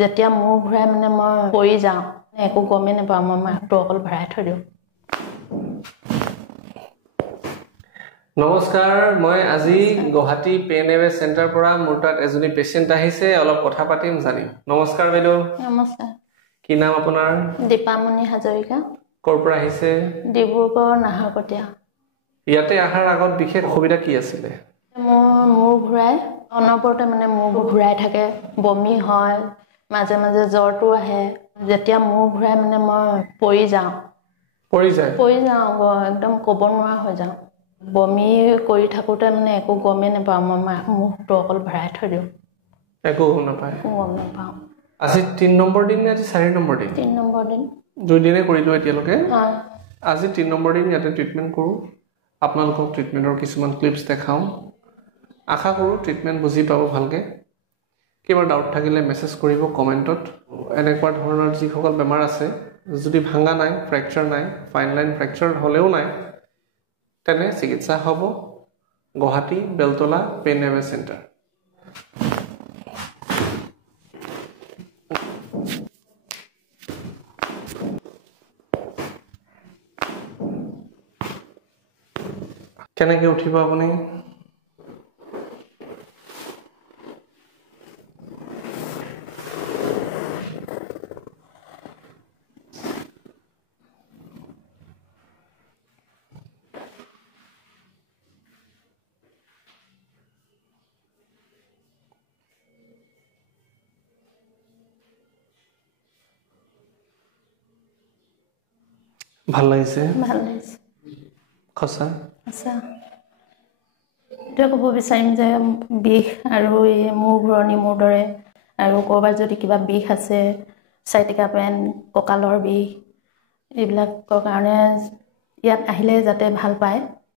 যেতিয়া মূৰ ঘূৰাই মানে মই পৰি যাওঁ একো গমেই নাপাওঁ মই মাথটো অকল ভৰাই থৈ দিওঁ নমস্কাৰ মই আজি গুৱাহাটী পেন এৱে চেণ্টাৰ পৰা মোৰ তাত এজনী পেশেন্ট আহিছে অলপ কথা পাতিম জানিম নমস্কাৰ বাইদেউ নমস্কাৰ কি নাম আপোনাৰ দীপামণি হাজৰিকা কৰ পৰা আহিছে ডিব্ৰুগড় নাহৰকটীয়া ইয়াতে আহাৰ আগত বিশেষ অসুবিধা কি আছিলে মোৰ মূৰ ঘূৰাই অনবৰতে মানে মূৰ ঘূৰাই থাকে বমি হয় মাজে মাজে জ্বৰটো আহে যেতিয়া মূৰ ঘূৰাই মানে মই পৰি যাওঁ একদম ক'ব নোৱাৰা হৈ যাওঁ বমি কৰি থাকোতে মানে একো গমেই নাপাওঁ মই মুখটো অকল ভৰাই থৈ দিওঁ একো গম নাপায় গম নাপাওঁ আজি 3 নম্বৰ দিন নে আজি 4 নম্বৰ দিন 3 নম্বৰ দিন 2 দিনে কৰিলো এতিয়ালৈকে আজি 3 নম্বৰ দিন ইয়াতে ট্ৰিটমেন্ট কৰো আপোনালোকক ট্ৰিটমেন্টৰ কিছুমান ক্লিপছ দেখাও আশা কৰো ট্ৰিটমেন্ট বুজি পাব ভালকে কিবা ডাউট থাকিলে মেছেজ কৰিব কমেন্টত এনেকুৱা ধৰণৰ যিসকল বেমাৰ আছে যদি ভাঙা নাই ফ্ৰেকচাৰ নাই ফাইন লাইন ফ্ৰেকচাৰ হলেও নাই তেনে চিকিৎসা হ'ব Guwahati Beltola pain away centre কেনেকৈ উঠিব আপুনি ভাল লাগিছে খসা আচ্ছা এটা ক'ব বিচাৰিম যে বিষ আৰু এই মূৰ ঘূৰণি মূৰ দৰে আৰু ক'ৰবাত যদি কিবা বিষ আছে সাইটিকা পেন কঁকালৰ বিষ এইবিলাকৰ কাৰণে ইয়াত আহিলে যাতে ভাল পায়